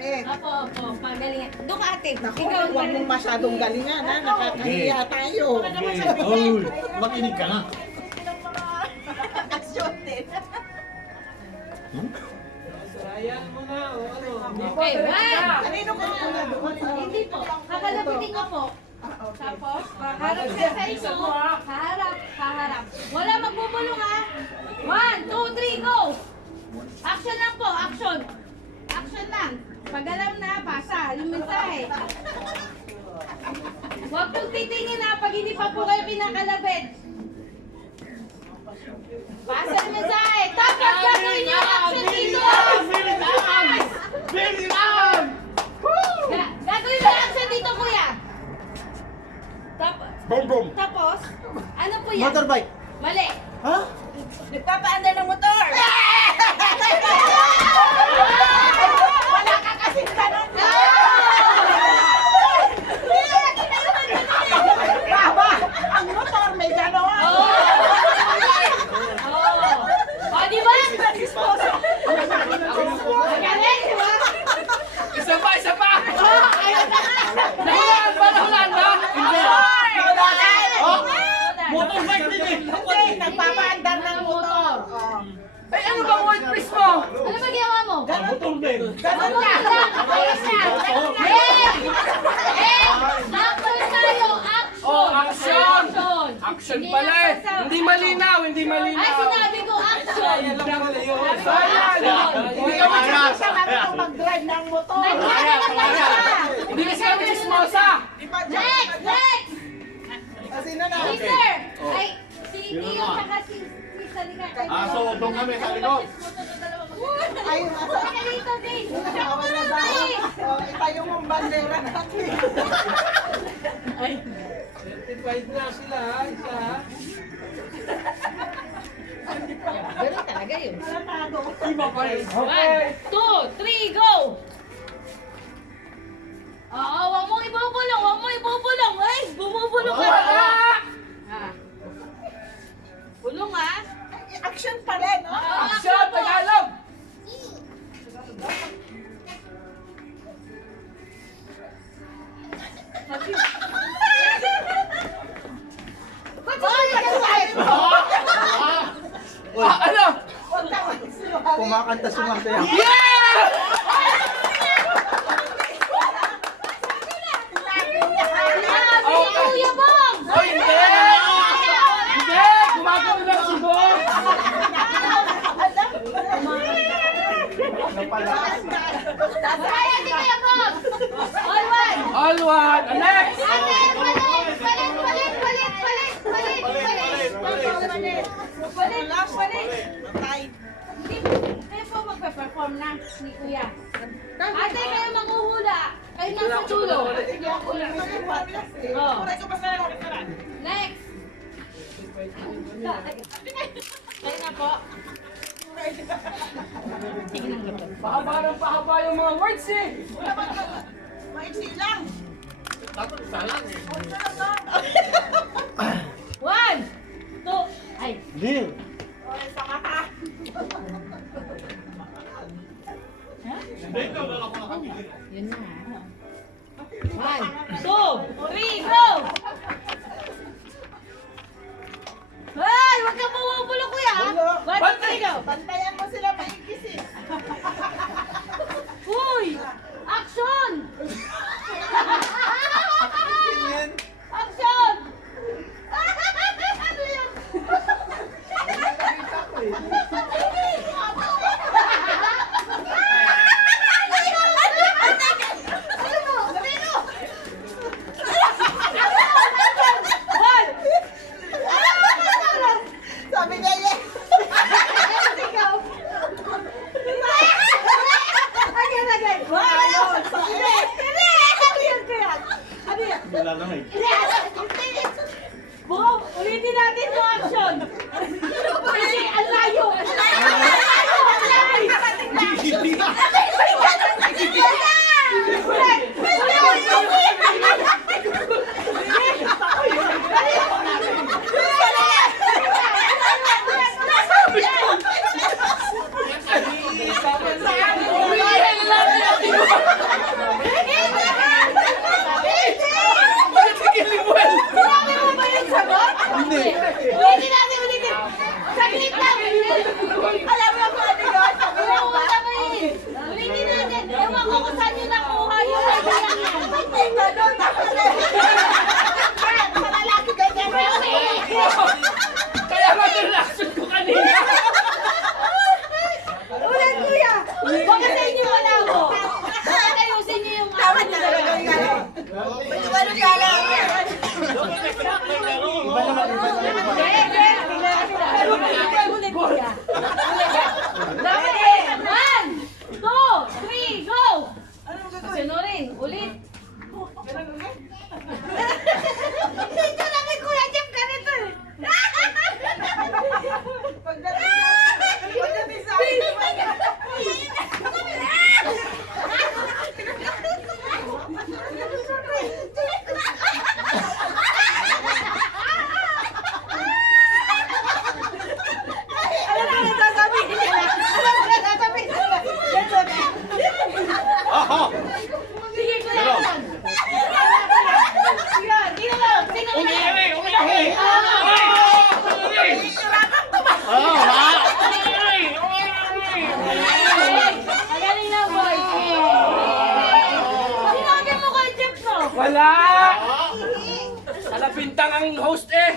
Opo, pagalingan. Doon ka ate. Naku, huwag mong masyadong galingan ha. Nakakahiya tayo. Uy, makinig ka na. Aksyon din. Ayan mo na, Okay, one. Kanino ka muna doon? Hindi po. Kakalapitin ko po. Tapos, harap ka sa inyo. Haharap. Wala magbubulong ha. 1, 2, 3, go! Action lang po, action. Action lang. Pag alam na, pasa. Yung mensahe. Huwag pong titingin na pag hindi pa po kayo pinakalabit. Pasa yung mensahe. Tapos gagawin niyo ang action dito. Very loud! Gagawin mo ang action dito, kuya. Boom, boom. Tapos, ano po yan? Motorbike. Mali. Ha? Nagpapaandar ng motor. Wala ka kasing tanong. Baba, ang motor may gano'n. O, di ba? Magaling, di ba? Isa pa! Nahulaan ba? Motorbike din eh. Hindi, nagpapaandar ng motor. Ay, ano bang white priest mo? Ano ba ginawa mo? Motor din. Ganun Ano na. lang? Ayos na. Sample tayo. Action. Oh, action. Action Hindi pala lang eh. basta- Hindi malinaw. Ay, sinabi ko action. Sayang. Hindi ka mag- Siya marunong mag-drive ng motor. Nagkakalat na siya. Hindi kasi kami chismosa. Next. Sino na? Si Sir. Ay, si Tio saka si Salika. So, doon kami sa likod. Ay, nasa. Saka dito, Dave. Nakawala na ba? Itayo mong bandera natin. Certified na sila ha. Isa ha. Ganun talaga yun. Okay. 1, 2, 3, go! Oo, huwag mong ibubulong. Ay, bumubulong ka na. Ah. Bulong ah. Action pa rin, no? Action, Tagalog. Ba't sabi ka Ano? Kumakanta si Masaya. Yeah! Si Kuya Bong! Oh, hindi! Hindi! Gumagano lang si Bong! Kaya si Kuya Bong! All one! All one! Next! Ate, palit! Hindi, kayo po magpe-perform na ni Kuya. Ate, kayo manghuhula. Kayo nasa dulo. Oh. Next! Kayo na po. Pahaba ng pahaba yung mga words eh! Maiksi lang. One, two, ay. Deal. Yun na. 1, 2, 3, go! Ay, huwag ka bumubulo, kuya. 1, 2, 3, go! Bantayan mo sila maikisin. Uy! Action! Action! Ano yun? Sabi niya, yes. Again. Wala lang eh. Boom! Ulitin natin yung action! Ulitin! Ang layo! Ang layo! Uy, lang yan! ewan ko kung saan nyo nakuha yung idea niya. Ganun, tapos na. Malalaki ganyan. Kaya nga reaction ko kanina. Ulan, kuya. Baka sa inyo wala mo. Baka ayusin nyo yung Tama na talaga yung ano. Ba't walang galang yan? Iba naman, iba naman. Dapat 1, 2, 3, go! Sunurin, ulit. Dito lang kay Kuya Jeff ganito eh. Pagdating sa akin, Sige, Kuya Jeff. Sige, dito lang. Sino na? Magaling na, boy. Sinabi mo kay Jeff, no? Wala! Alapintang ang host eh!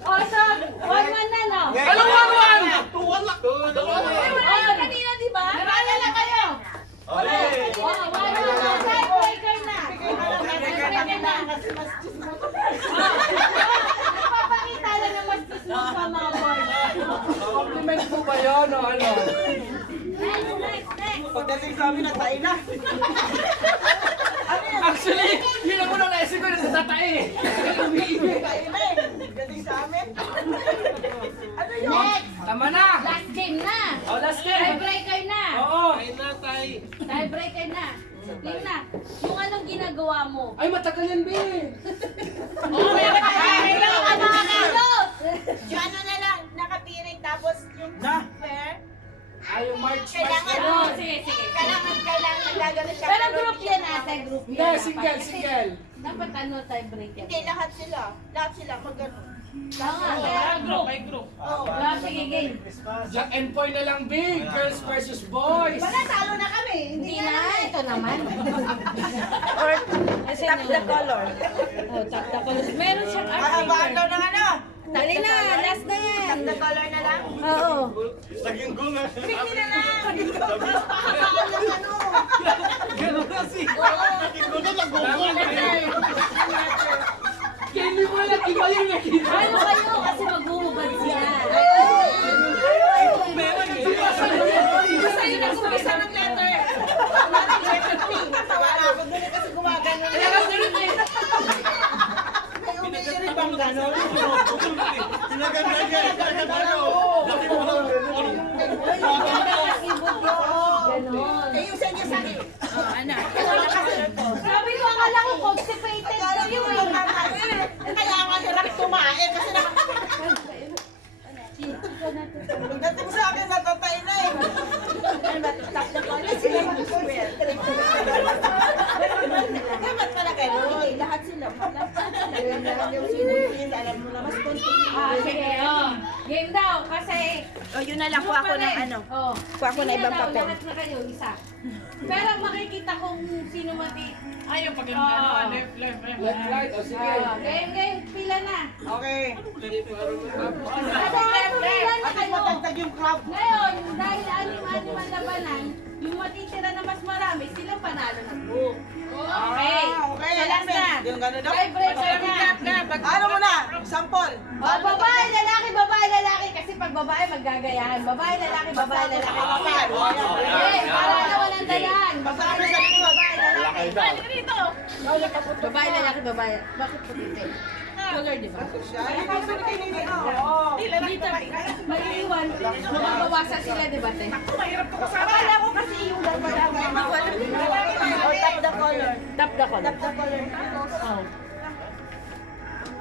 O, so, 1-1 na, no? Anong one? Oh, kanina, di ba? Naalala kayo? Oh, 1-1. Tiebreaker na. Tiebreaker na. Nagpapakita lang ng mas gusto sa mga boy. Compliment po ba yun o ano? Next. pagdating sa amin, natay na. Actually, yun ang unang naisip ko na natatay eh. Umiibig. Pagdating sa amin. Ano yun? Next. Tama na! Last game na. Oh, last game! Tiebreaker na. Oo! Tiebreaker na. Game na. Yung anong ginagawa mo? Ay, matagal yan, Be! Kailangan ka mga kilos. Yung ano na lang, nakapiring tapos yung square. Ay, yung March Kailangan, Oh, sige. kailangan gagawin siya. Pero group yan ate, group yan. Hindi, single. Dapat ano, tiebreaker. Hindi, lahat sila. Lahat sila mag-ano. Tama, kaya group. Oo. Wala, sige, game. Jack and Poy na lang, Be! Girls versus boys! Wala, talo na kami. Hindi na, ito naman. Or Kasi tap the color. Oh, tap the color. Meron siyang Habaan daw ng ano? Dali na, last na yan. Tap the color na lang. Oo. Naging goal na. Hindi na lang. Habaan ng ano. Ganun kasi. Naging goal na, nag-goal. Kaya hindi mo lang iba yung nakita. Ano kayo? Kasi maghuhubad sila. Basta yun ang kumisa ng letter. Tawa na ako doon kasi gumagano. Kaya lang ganun eh. May umiirit bang gano'n? Sinaganda niya. Sinaganda. Laki mo lang. Ganon. Eh, yung sa inyo sa akin. Sabi ko, akala ko constipated kayo eh. Kaya nga hirap tumae kasi pagdating sa akin, natatay na eh. Tap the color sila mag-square. Dapat pala kayo. Hindi, lahat sila. Yung sinunod, alam mo na mas Ah, sige, oh. Game daw, kasi... O, yun na lang po ako ng ano. Oh. Kuha ko na Sige ibang daw, papel. Lahat na kayo, isa. Pero makikita kung sino mati... Ayaw pag left, right. O sige. Game, pila na. Okay. Ano, pila na At kayo. matagtag yung crowd. Ngayon, dahil anim-anim ang labanan, yung matitira na mas marami, sila panalo na. Okay. Okay. So, last na. Yung gano'n daw. Tiebreaker na. Ano mo na? Sample. Babae, lalaki. Kasi pag babae, maggagayahan. Babae, lalaki. Okay, para na walang dayan. Babae, lalaki. Babae, lalaki. Bakit puti? Color, di ba? Siya. Yung binigay ni Oo. Dito, maiiwan. Mababawasan sila, di ba, te? Akala ko kasi yung dalawa. Or tap the color. Tap the color. Tap the color. Oh.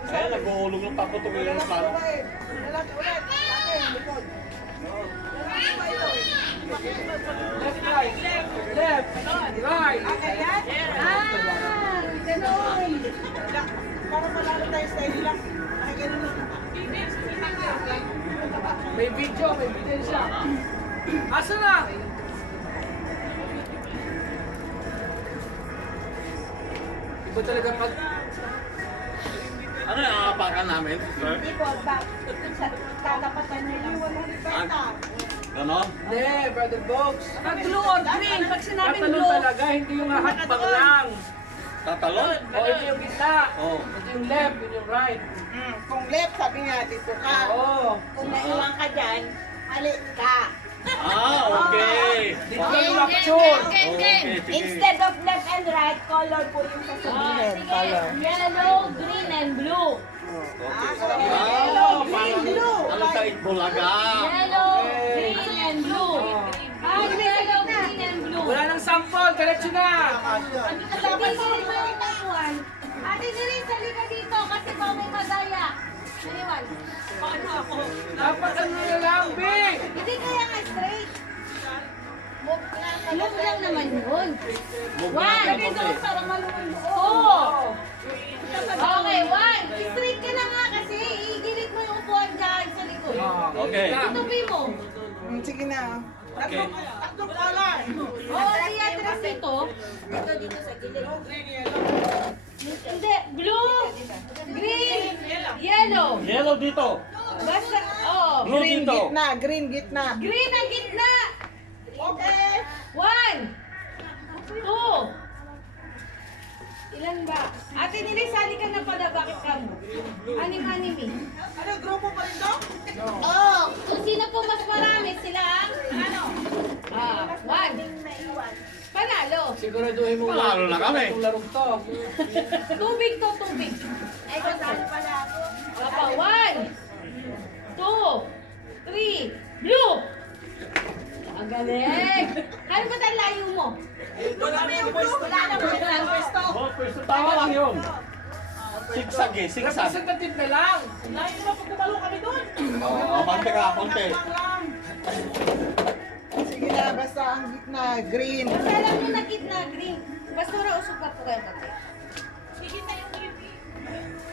Kaya nag-uulog ng tapo tumilan ng paro. Lalaki ulit. Lalaki, likod. Left, right. Ah, ganun. Para malalo tayo sa nila. Ay, ganun lang. May video siya. Asa na? ba talaga pag... Ano yung aapakan namin, sir? Hindi po, tatapatan nyo lang. Ganon? Hindi, Brother Box. Pag blue or green, pag sinabing Tatalon blue, talaga, hindi yung hakbang lang. Tatalon? O, ito yung gitna. Oo. Ito yung left, yun yung right. Kung left, sabi nga, dito ka. Oo. Kung naiwan ka dyan, mali ka. Ah, okay. Dito ka game, lumapture. game, game. sige. Instead of left and right, color po yung Ah, sasabihin. sige, yellow, green, and blue. Ah, Green, blue. ano sa Itbulaga? Yellow, green, and blue. Ah, yellow, green, and blue. Wala nang sample, diretso na. Ate Nirin, sali ka dito kasi pa may madaya. Naliwan. Dapat ano na lang, Big. Hindi kaya nga straight. Move lang naman yun. One. Para maluwag mo. Two. Okay, one. Straight ka na nga kasi. Igilid mo yung upuan dyan sa likod. Okay. Itupi mo. Sige na. Okay. Tatlong color. Oo, di atras dito. Dito sa gilid. Hindi. Blue, green, yellow. Yellow dito. Basta, oh. Blue Green dito. gitna, green gitna. Green ang gitna. Okay. One. Two. Ilan ba? Ate Nili, sali ka na pala. Bakit ka mo? Anim-anim eh. Ano, grupo pa rin to? Oh, kung sino po mas marami, sila ang ano? One. Panalo. Siguraduhin mo. Panalo na kami. Itong larong to. Tubig to, tubig. Ay, kasali pala ako. Papa, one. Two. Three. Blue. Ang galing. Ano ba tayo layo mo? Wala na po yung pwesto. Oh, pwesto tama lang yun. Sigsag eh, sigsag. Representative na lang. Oo, konti ka, konti. Sige na, basta ang gitna, green. Basta alam nyo na gitna green. Pastora, usok pa po kayo pati. Sige na yung green.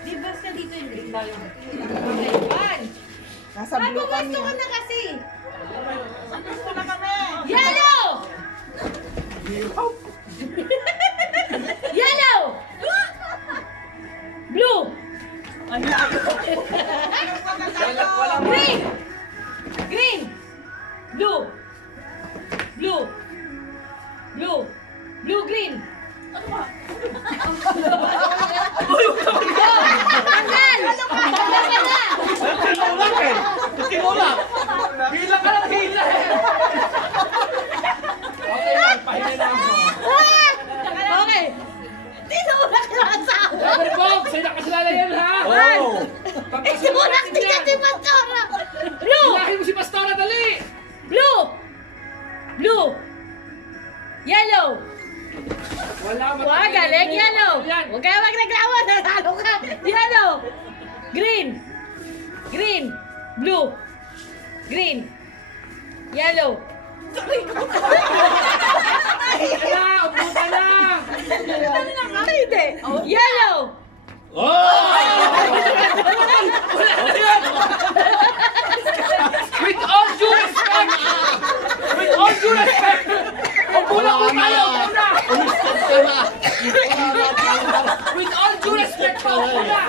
Di basta dito yung green. Okay, one. Nasa Ano blue kami. gusto ka na kasi? Gusto na kami. Yellow! Yellow! Blue! Green! Green! Blue! Blue! Blue! Blue, green! Tanggal! Tanggal ka na! Tinulak eh. Tinulak. Hila ka lang, hila eh. Okay lang, pahinga na ako. Okay. Tinulak lang sa ako. Brother Box, ay nakasilala yan ha. Oo. Tinulak din ka si Pastora. Blue! Hilahin mo si Pastora, dali. Blue! Blue! Yellow! Wala Wah, galing yellow! Yan. Huwag kayo magreklamo, nanalo ka! Yellow! Green! Green! Blue! Green! Yellow! Upo na, upo ka na. Hindi! Yellow! Oh! With all due respect. With all due respect. Upo na po tayo, upo na. Umistot ka na. With all due respect po, upo na.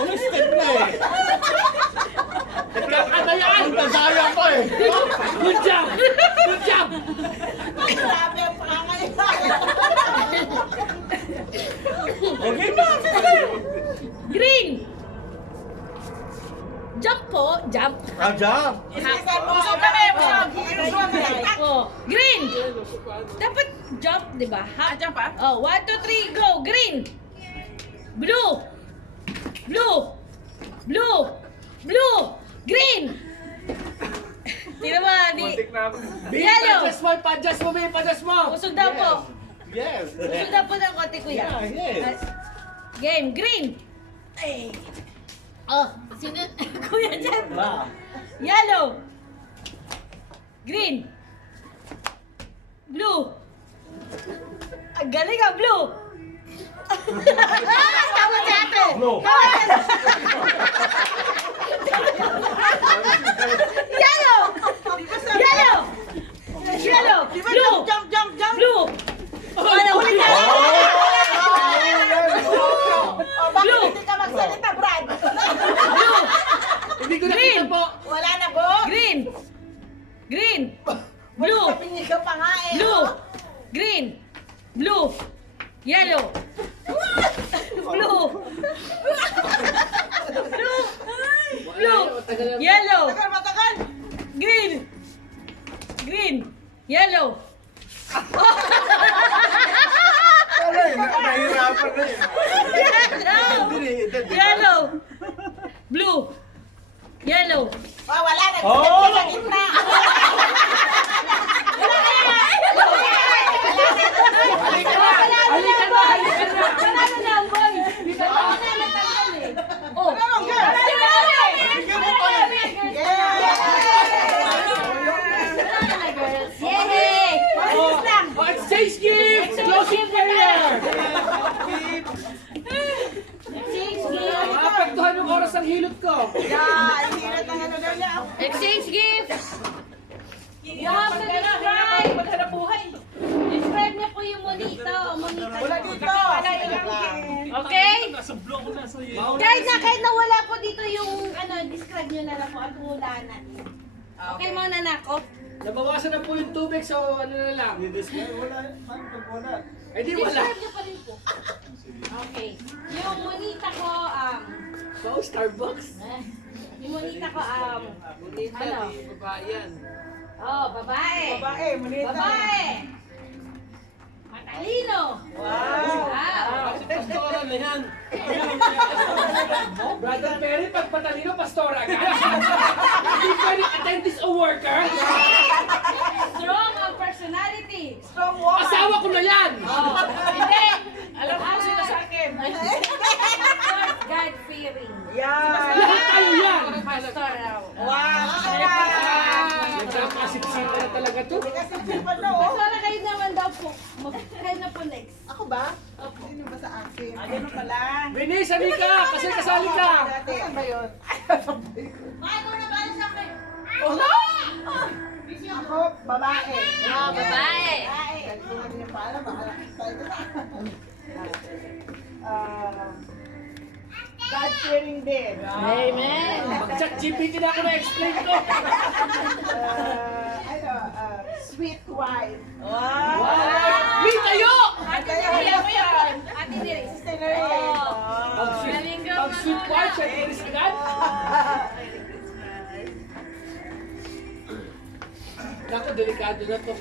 Umistot na eh. Nagkakadayaan. Nagkadaya pa eh. Good job. Good job. Grabe ang pangay. Okay na. Green! Jump po! Jump! Raja. Busog kami, busog. Oh, green! Dapat jump, di ba? Jump pa? Oh, 1, 2, 3, go! Green! Blue! Blue! Blue! Blue! Green! Tingnan mo, di... Yellow! Padjust mo, babe, padjust mo. Usog daw po. Yes. Usog daw po ng konti, kuya. Yeah, yes. Game, green! Oh, sino? Kuya Jeff! Wala. Yellow! Green! Blue! Ang galing ah, blue! Tama si ate! Blue. Tama si ate! Yellow! Yellow! Yellow! Blue! Jump, jump, jump. Blue! Ano, huli ka! Oh! ko nakita po. Wala na, Bo. Green. Green. Blue. Sabi ka pa nga eh. Blue. Green. Blue. Yellow. Blue. Blue. Blue. Yellow. Tagal, matagal. Green. Green. Yellow. Nahihirapan na eh. Yellow. Blue. Yellow. Oh, wala na. Oh! Sa gitna. Halika na! Halika na! Halika na! Panalo na ang boy. Panalo na natanggal eh. Oh. Bigyan mo pa yan. Yay! Oh, exchange gift! Closing prayer! Maapektuhan yung oras ng hilot ko. Yan, hirap ng ano daw niya. Exchange gift! You have to describe! Describe niya po yung monito. Wala dito. Okay? Kahit na wala po dito yung describe nyo na lang po at hulanan. Okay mga nanako? Nabawasan na po yung tubig, so ano na lang. Wala. Paano pag wala? Eh di wala. Describe nyo pa rin po. Okay. Yung monita ko, Wow, Starbucks. yung monita ko, Bonita, Ano? di babae yan. oh, babae. Babae, manita. Babae. Matalino. Wow. Pastora na yan. Brother Perry, pag patalino, pastora ka. Hindi pwede attend this a worker. Strong ang personality. Strong woman. Asawa ko na yan. Oh, hindi. Alam mo kung sino sa akin. God-fearing. Yan. Lahat tayo yan. Pastor raw. Wow. Nagkakasipsita na talaga to. Kasi silpan na oh. Pastor, kayo naman daw po. Kayo na po next. Ako ba? Sino ba sa akin? Ah, ganun pala. Binis, sabi ka, kasi kasali ka. Saan ba yun? Paano na ba sa akin? Ako, babae. Oh, babae. Kahit kung hindi niya pa alam, makalakit tayo na. God-fearing din. Amen. Mag-chat GPT na ako na-explain ko. Sweet wife. Wow. May tayo! Ate Neri ako yan. Ate Neri. Sister na rin. Galing ka Pag sweet wife, siya iris agad. Naku, delikado na to.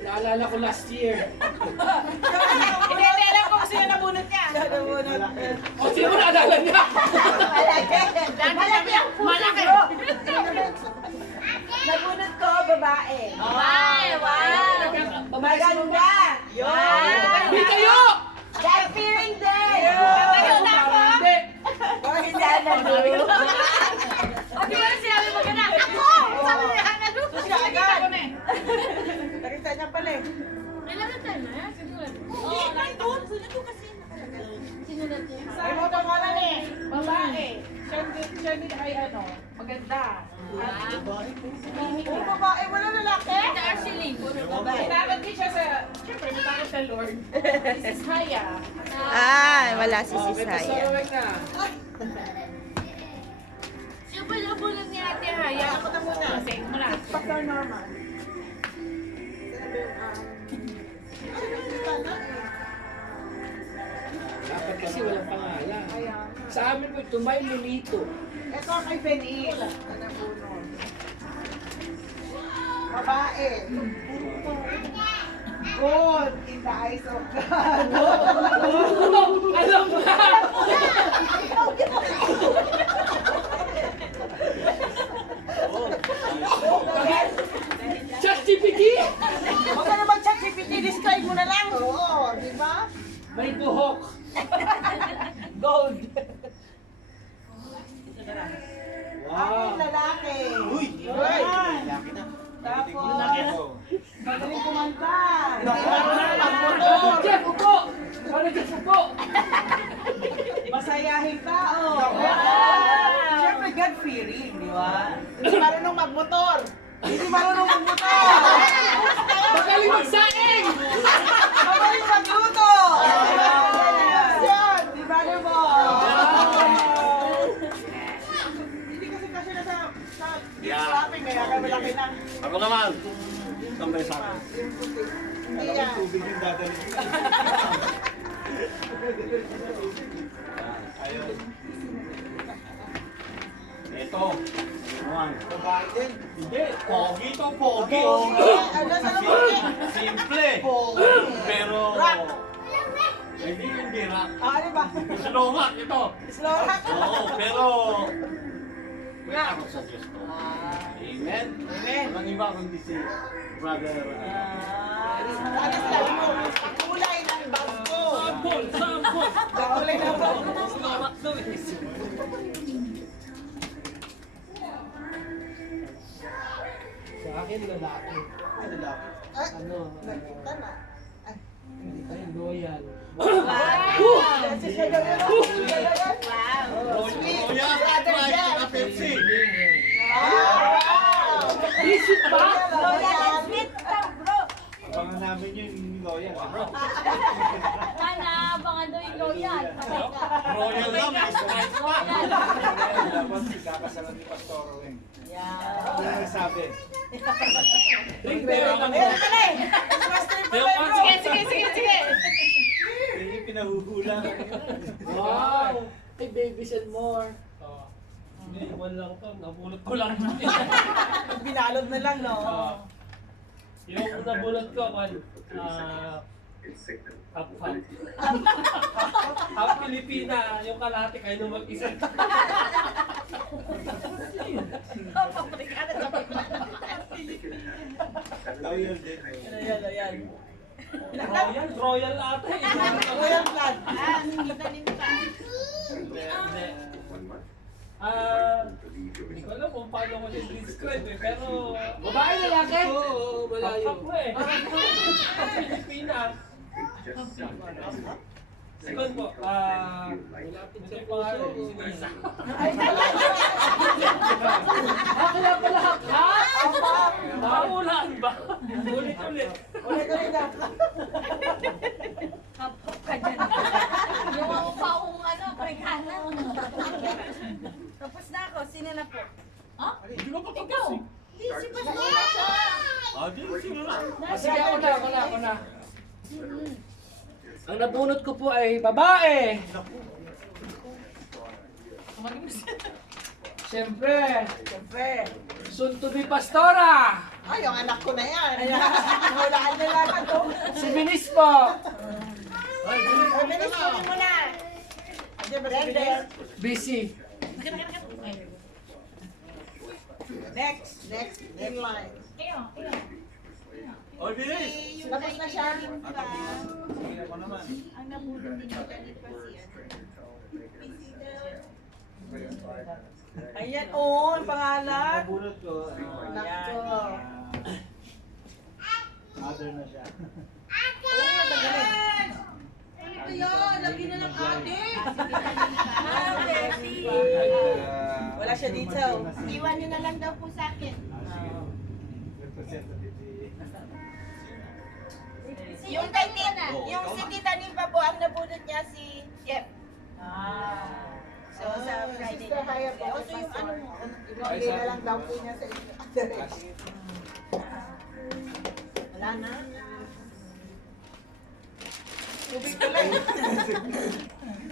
Naalala ko last year. Hindi alam ko kung sino nabunot niya. O, sino mo naalala niya? Malaki. Nabunot ko, babae. Babae. Wow. Maganda. Yun. May tayo! God-fearing din. Tayo na ako. Hindi. Hindi na Di ba sinabi mo ka na? Ako! Sabi niya, ano? Siya agad. Nakita niya pala eh. Kailangan tayo na. Hindi, nandun. Nandun kasi nakalagay. Sinulat niya. Ay, mo pangalan eh. Babae. Siya din ay ano, maganda. Puro babae, wala lalaki? Ate Arceline. Sinabad din siya sa, syempre, natakot sa Lord. This is Haya. Wala si Oh, may pasawag na. Siya pala bulan ni Ate Haya. Ako na muna. Sige, muna. Pastor Norman. Dapat kasi walang pangalan. Sa amin po, tumay monito. Ito kay Benil. Anabuno. Babae. Gold in the eyes of God. Alam na! Chat GPT? Huwag ka naman chat GPT, describe mo na lang. Oo, di ba? May buhok. Gold. Aking Wow. lalaki. Uy! Uy. Laki na. Tapos, magaling kumanta. Jeff, upo! Paano Jeff, upo? Masayahing tao. Wow. Siyempre, God-fearing, di ba? Hindi marunong magmotor. Hindi marunong magmotor. Magaling magsaing! Magaling magluto. Hindi yan. Tubig yung dadalhin. Ayun. Ito. Juan. Babae din. Hindi. Pogi to, pogi. Ano sa pogi? Simple. Pogi. Pero... Rock. Hindi yung rock. Ano ba? Slow rock ito. Slow rock. Oo, pero... May ako sa Diyos ko. Amen. Amen. Walang iba kundi si Brother. Ano sinabi mo? Kulay ng bag ko. Kulay ng bag ko. Sa akin, lalaki. Ano? Nakita na. Hindi tayo loyal. Kasi siya daw yun. Siya daw yun. Kuya, Sprite, saka Pepsi. Isip ba? Abangan namin yung loyal. Sana, abangan daw yung loyal. Royal lang, may Sprite pa. Dapat ikakasalan ni Pastor Owing. Ano yung nagsabi? Drink beer lang. Ayun, pala eh. Master pala eh, bro. Sige. Hindi yung pinahuhula. Wow! Hey, babies and more. Hindi, iwan lang to. Nabulot ko lang. Binalod na lang, no? Yung nabulot ko, half half Pilipina, yung kalahati kayo nung mag-isa. Loyal din. Ayan. Royal ata eh. Royal blood. Hindi. Hindi ko alam kung paano ko siya describe eh, pero... Babae, lalaki? Oo, malayo. Ako eh. Pilipinas. Second po, malapit sa pangalan, sinisa. Kaya pala ha? Naulaan ba? Ulit-ulit. Ulit na. Kapag ka dyan. Yung ako pa kung ano, prekana. Tapos na ako. Sino na po? Ha? Ikaw. Hindi, si Pastor. Di, sino na? Sige, ako na. Ang nabunot ko po ay babae. Siyempre, soon to be pastora. Ay, yung anak ko na yan. Hulaan na lang ako. Si Binis po. Bilis mo na. Blender. Busy. Next in line. O, bilis! Tapos na siya. Ako naman. Ang nabulot din yung galit pa siya. Ayan, oh, ang pangalan. Nabulot ko. Nako. Mother na siya. Ano yun? Lagi na lang ate. Wala siya dito. Iwan nyo na lang daw po sa akin. Representative si... Yung kay Tita, yung si Tita Nimpa po, ang nabunot niya si Jeff. So, sa Friday. Sister Haya po. Also yung ano mo. Ibigay na lang daw po niya sa inyo. Wala na. Tubig pala eh.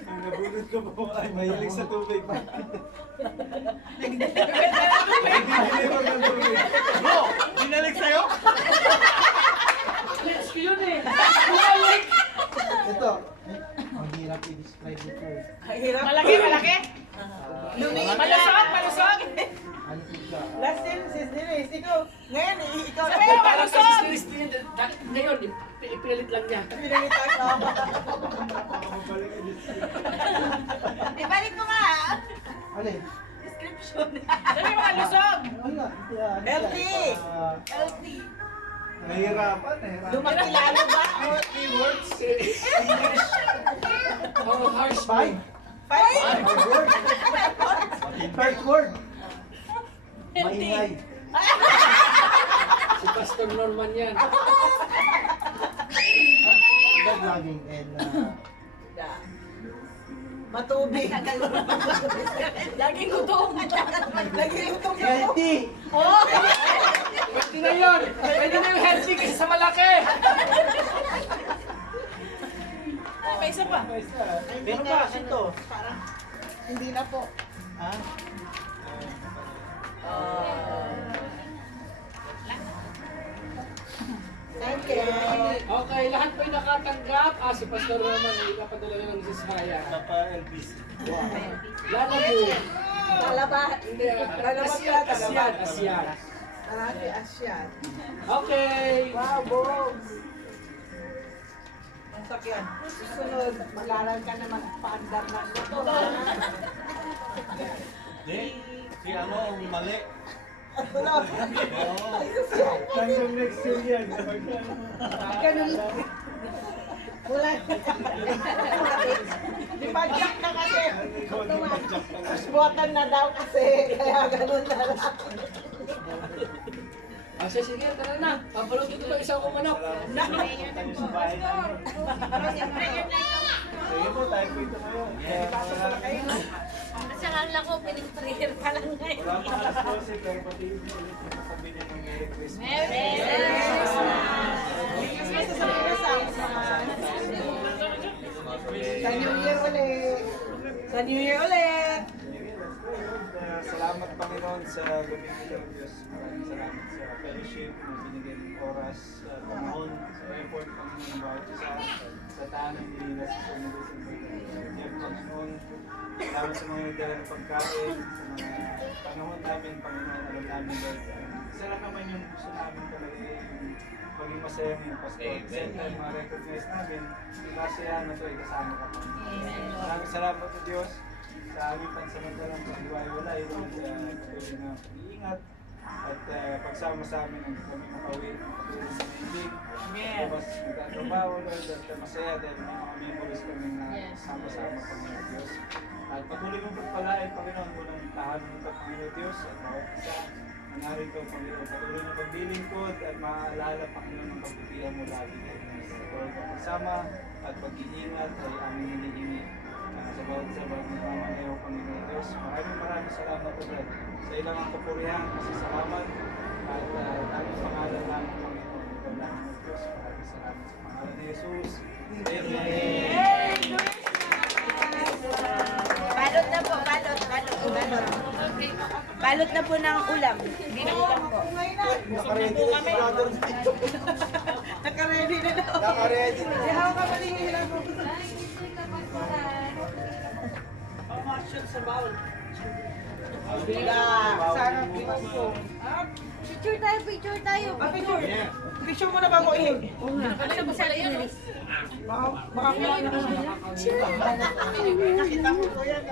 Ang nabulot ko po ay mahilig sa tubig. Nag-deliver ng tubig. Bro, binalik sa'yo? Let's ko yun eh. Bumalik. Ito. Ang hirap i-describe ito. Ang hirap. Malaki. Lumiit Palusog. Ano siya? Last time, sis Denise, ikaw. Ngayon, ikaw na. Sabi mo, palusog! Ngayon, ipinalit lang niya. Pinalitan ko. Mabalik ang Ibalik mo nga. Alin? Description. Sabi mo, palusog! Wala. Healthy. Healthy. Nahihirapan. Lumaki lalo ba? 3 words. Oh, harsh. 5. 5 word. First word. Maingay. Si Pastor Norman yan. Vlogging and Matubig. Laging gutom. Laging gutom na po. healthy. Pwede na yun. Pwede na yung healthy kasi sa malaki. Surprise na. Pero pa, ito. Parang, hindi na po. Ha? Thank you. Okay, lahat po'y nakatanggap. Si Pastor naman, ipapadala na ng Sisaya. Papa Elvis. Lala mo. Lalabat. Hindi, Lalabas Asyan, ka, Asyan, Asyan. Marami asyan. Okay. Wow, Bogs. Ang sakyan. Susunod, mag-aral ka na magpaandar ng motor. Hindi. Si ano, ang mali. Tulog. Oo. Hanggang next year yan. Ganun. Wala. Di ba jack na kasi? Asbuatan na daw kasi. Kaya ganun na lang. Sige, tara na. Papalutin ko isang kumanok. Tayo sa bahay namin. Sige po, tayo po ito ngayon. Nasakala ko, pining-prayer pa lang ngayon. Wala pa alas 12, pero pati ulit nakabili ng Merry Christmas. Merry Christmas! Sa New Year ulit. Sa New Year ulit. Salamat Panginoon sa gabi ng Diyos. Maraming salamat sa fellowship na binigyan ng oras, panahon, sa effort Panginoon ng bawat isa sa tahanan ng Pilipinas sa Panginoon. Diyan Panginoon, salamat sa mga nagdala ng pagkain, sa mga panahon namin Panginoon, alam namin Lord. Isa lang naman yung gusto namin talaga yung maging masaya ng Pastor. At the same time, ma-recognize namin yung kasiyahan na ito ay kasama ka Panginoon. Maraming salamat sa Diyos sa aming pansamantalang pag-iwalay at patuloy na pag-iingat at pagsama sa amin ang kami makauwi patuloy sa maiging. Tapos magkatrabaho Lord at masaya dahil may mga memories kami na sama-sama Panginoon Diyos. At patuloy mong pagpalain Panginoon mo ng tahanan ng Panginoon Diyos at bawat isa ang narito Panginoon. Patuloy na paglilingkod at maaalala Panginoon ng kabutihan mo lagi. Sa Lord na pagsama at pag-iingat ay aming hinihingi. Sa bawat namamanayaw Panginoon Diyos. Maraming salamat po Lord. Sa ilang ang kapurihan, masasalamat at tanging pangalan lang Panginoon. Ikaw lang ang Diyos. Maraming salamat sa pangalan ni Jesus. Amen. Balot na po, balot. Balot na po ng ulam. Hindi na ulam po. Nakaready na si brother dito. Nakaready na daw. Nakaready na. Di ako ka manihila mo. Sana piwas ko. Picture tayo. Picture. Picture mo na bago ihig. Ano ba sa linis? Baka nakita mo ko yan.